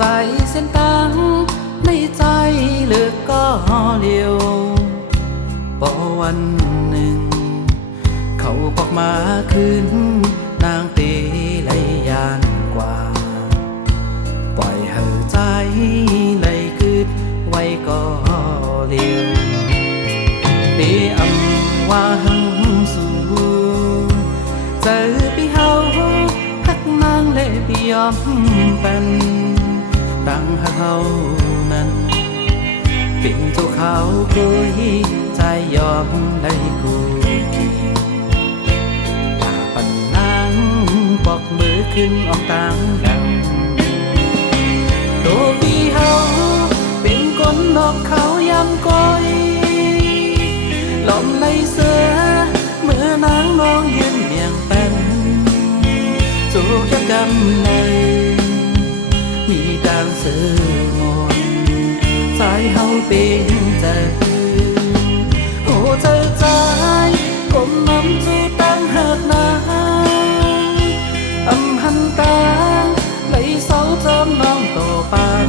ใส่เส้นตังในใจเลือกก็เลี้ยวพอวันหนึ่งเขาบอกมาคืนนางตีไหลยานกว่าปล่อยให้ใจไหลคืดไว้ก็เลี้ยวปีอำว่าหังสู่เจอปีเฮาหักนางเล่ปียอมเป็นตั้งหักเฮานั้นเป็นเจ้าเขาเคยใจยอมได้กูกี่ตาปันนางปอกมือขึ้นออกต่างดังตัวปีเฮาเป็นคนนอกเขายำก้อยหล่อมในเสือเมื่อนางมองยืนเบี่ยงเป็นจูกยักกำเลยมีดังเสือมนใจเฮาเป็นเจอโอ้เจอใจก้มน้ำจูตั้งหักนางอำหันตาไหลเสาจอมน้องโตปัน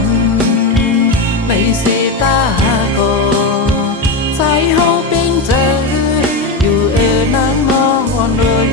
ในสีตาโกใจเฮาเป็นเจออยู่นางมองอ่อนเลย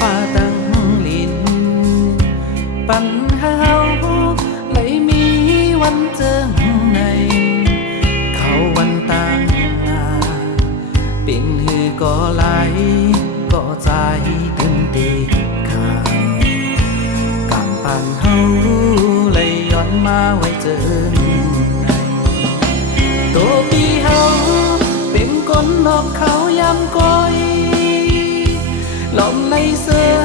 ฟ้าตั้งลินปัญหาเลยมีวันเจอในเขาวันตั้งนาเป็นหือก็ไหลก็ใจตึงตีขาดกำปันเฮาเลยย้อนมาไว้เจอในตัวปีเฮาเป็นคนนอกเขายำก้อยหล่อมในเสือ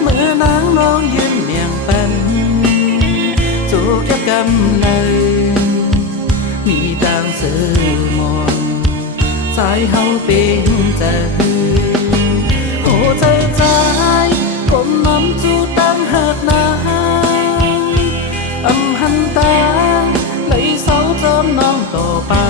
เมื่อนางมองยืนเบี่ยงเป็นจูกยักกำเลยมีดังเสือมนใจเฮาเป็นเจอโอ้ใจใจก้มน้ำจูตั้งหักนางอำหันตาไหลเสาจอมน้องโตปา